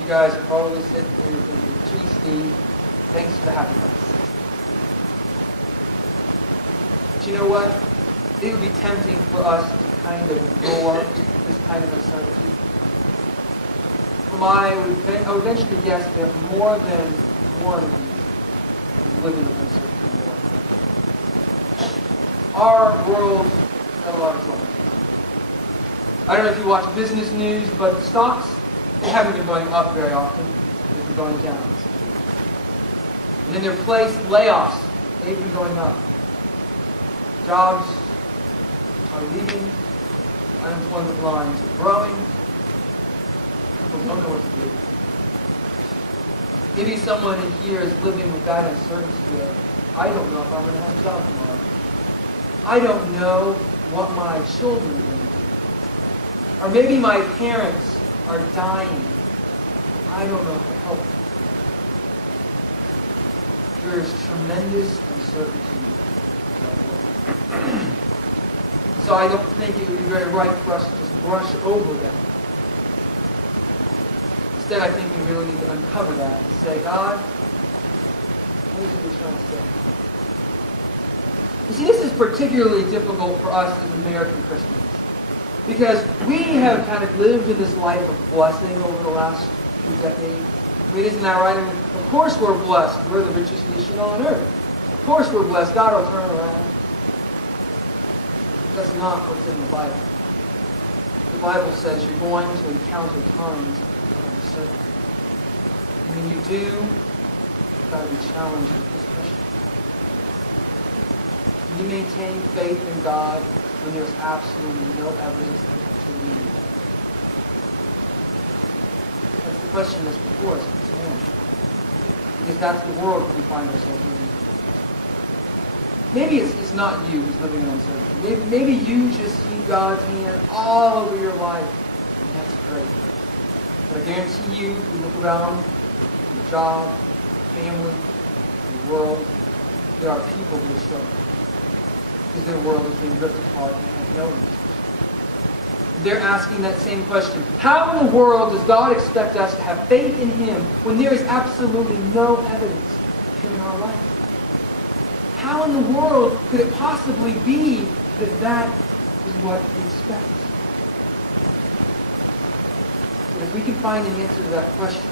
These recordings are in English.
You guys are probably sitting here thinking, gee, Steve, thanks for the happy place. But you know what? It would be tempting for us to kind of ignore this kind of uncertainty. I would eventually guess that more than one of you is living with uncertainty more. Our world's got a lot of trouble. I don't know if you watch business news, but the stocks, they haven't been going up very often. They've been going down. And in their place, layoffs, they've been going up. Jobs are leaving. Unemployment lines are growing. People don't know what to do. Maybe someone in here is living with that uncertainty of, I don't know if I'm going to have a job tomorrow. I don't know what my children are going to do. Or maybe my parents are dying. And I don't know how to help them. There is tremendous uncertainty in our world. So I don't think it would be very right for us to just brush over that. Instead, I think we really need to uncover that and say, God, what is it you're trying to say? You see, this is particularly difficult for us as American Christians. Because we have kind of lived in this life of blessing over the last few decades. I mean, isn't that right? I mean, of course we're blessed. We're the richest nation on earth. Of course we're blessed. God will turn around. That's not what's in the Bible. The Bible says you're going to encounter times of uncertainty. And when you do, you've got to be challenged with this question. Can you maintain faith in God when there's absolutely no evidence of activity in your life? That's the question that's before us this morning. Because that's the world that we find ourselves in. Maybe it's not you who's living in uncertainty. Maybe you just see God's hand all over your life. And that's great. But I guarantee you, if you look around your job, family, your world, there are people who are struggling. Because their world is being ripped apart and they have no answers. They're asking that same question. How in the world does God expect us to have faith in Him when there is absolutely no evidence of Him in our life? How in the world could it possibly be that that is what He expects? But if we can find an answer to that question,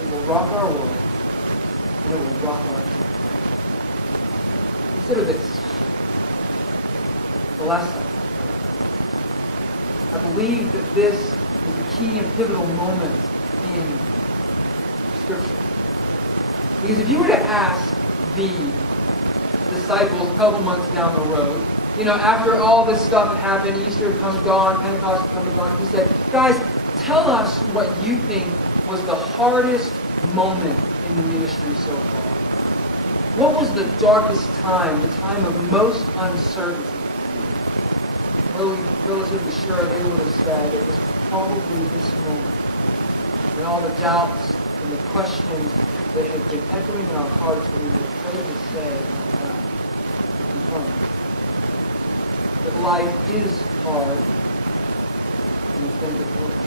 it will rock our world and it will rock our church. Consider this. The last time. I believe that this is a key and pivotal moment in Scripture. Because if you were to ask the disciples a couple months down the road, after all this stuff had happened, Easter had come and gone, Pentecost had come and gone, He said, guys, tell us what you think was the hardest moment in the ministry so far. What was the darkest time, the time of most uncertainty? Relatively sure they would have said it was probably this moment when all the doubts and the questions that had been echoing in our hearts that we were afraid to say out loud were confirmed. That life is hard and we think it works.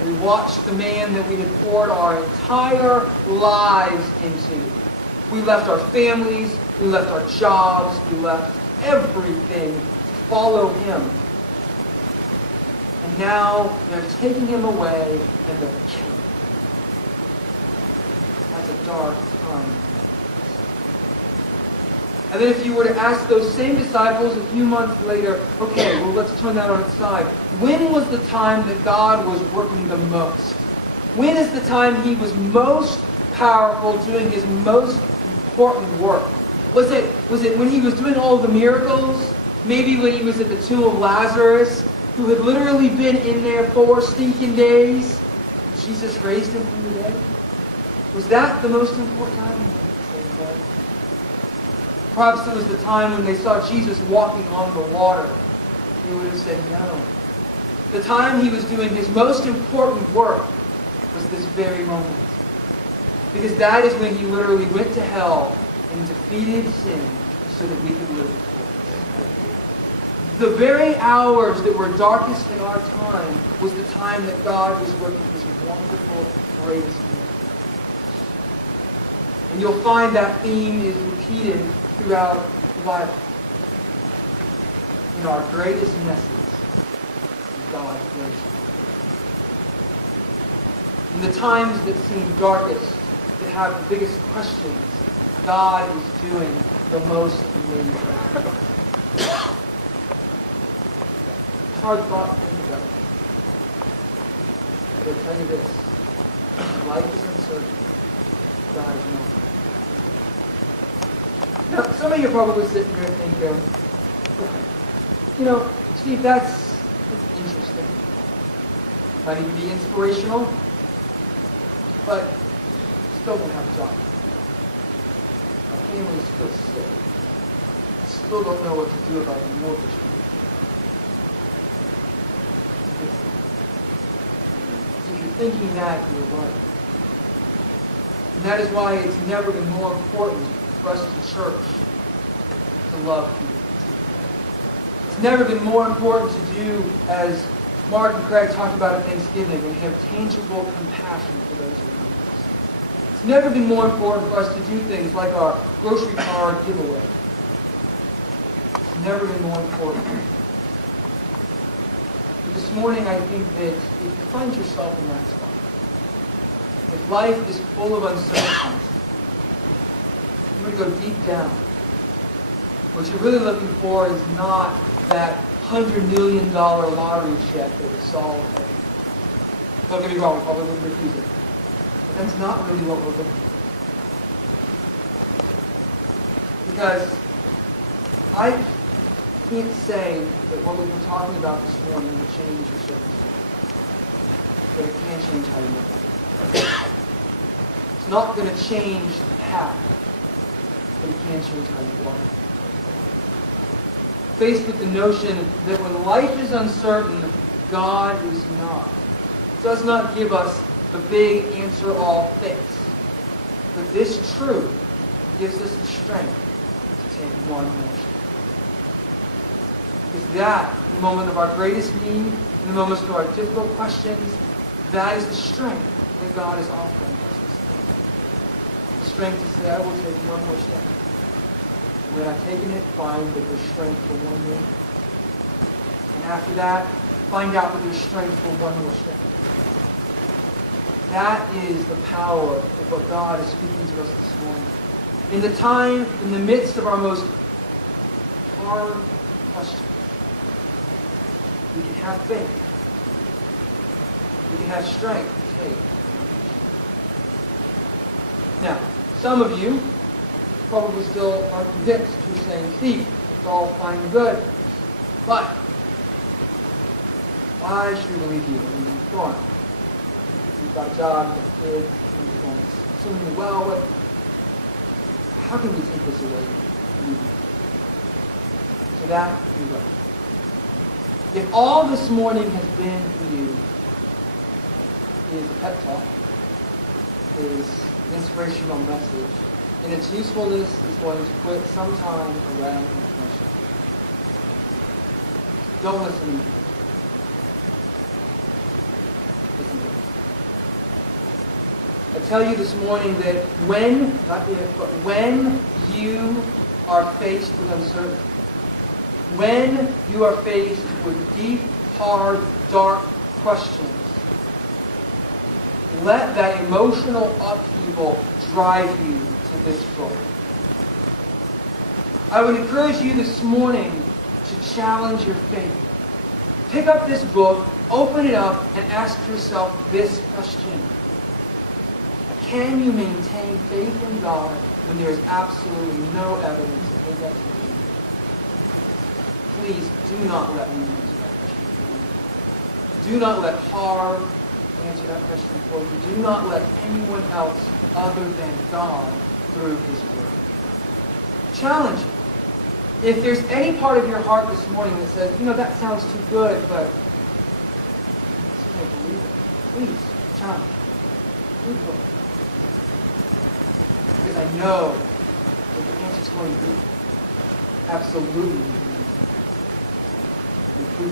And we watched the man that we had poured our entire lives into. We left our families, we left our jobs, we left everything to follow Him. And now they're taking Him away and they're killing Him. That's a dark time. And then if you were to ask those same disciples a few months later, okay, well, let's turn that on its side. When was the time that God was working the most? When is the time He was most powerful, doing His most important work? Was it when He was doing all the miracles? Maybe when He was at the tomb of Lazarus, who had literally been in there 4 stinking days, and Jesus raised him from the dead? Was that the most important time? Perhaps it was the time when they saw Jesus walking on the water. They would have said no. The time He was doing His most important work was this very moment. Because that is when He literally went to hell and defeated sin so that we could live victorious. The very hours that were darkest in our time was the time that God was working His wonderful, greatest miracles. And you'll find that theme is repeated throughout the Bible. In our greatest messes is God's grace. In the times that seem darkest, that have the biggest questions, God is doing the most amazing. Hard thought to think about. But I'll tell you this. When life is uncertain, God is not. Now, some of you are probably sitting here thinking, okay, Steve, that's interesting. Might even be inspirational, but still don't have a job. My family is still sick. Still don't know what to do about the mortgage payment. If you're thinking that, you're right. And that is why it's never been more important for us as a church to love people. It's never been more important to do, as Mark and Craig talked about at Thanksgiving, and have tangible compassion for those around us. It's never been more important for us to do things like our grocery card giveaway. It's never been more important. But this morning, I think that if you find yourself in that spot, if life is full of uncertainties, you're going to go deep down. What you're really looking for is not that $100 million lottery check that would solve everything. Don't get me wrong, we probably wouldn't refuse it. But that's not really what we're looking for. Because I can't say that what we've been talking about this morning will change your circumstances. But it can change how you look at it. It's not going to change the path, but it can change how you walk it. Faced with the notion that when life is uncertain, God is not. It does not give us the big answer-all fix. But this truth gives us the strength to take one more step. Because that, in the moment of our greatest need, in the moments of our difficult questions, that is the strength that God is offering us this morning. The strength to say, I will take one more step. And when I've taken it, find that there's strength for one more. And after that, find out that there's strength for one more step. That is the power of what God is speaking to us this morning. In the time, in the midst of our most hard questions, we can have faith. We can have strength to take. Now, some of you probably still aren't convinced. You're saying, Steve, it's all fine and good. But why should we believe you? I mean, go on. You've got a job, you've got kids, things are going swimmingly well. But how can we take this away from you? And to that, you're right. If all this morning has been for you is a pep talk, is an inspirational message, and its usefulness is going to quit sometime around next year. Don't listen to me. Listen to me. I tell you this morning that when, not if, but when you are faced with uncertainty, when you are faced with deep, hard, dark questions, let that emotional upheaval drive you to this book. I would encourage you this morning to challenge your faith. Pick up this book, open it up, and ask yourself this question. Can you maintain faith in God when there is absolutely no evidence of His activity? Please do not let me answer that question for you. Do not let Harv answer that question for you. Do not let anyone else other than God through His Word. Challenge you. If there's any part of your heart this morning that says, that sounds too good, but I just can't believe it, please challenge. Read the book. Because I know that the answer is going to be absolutely. If we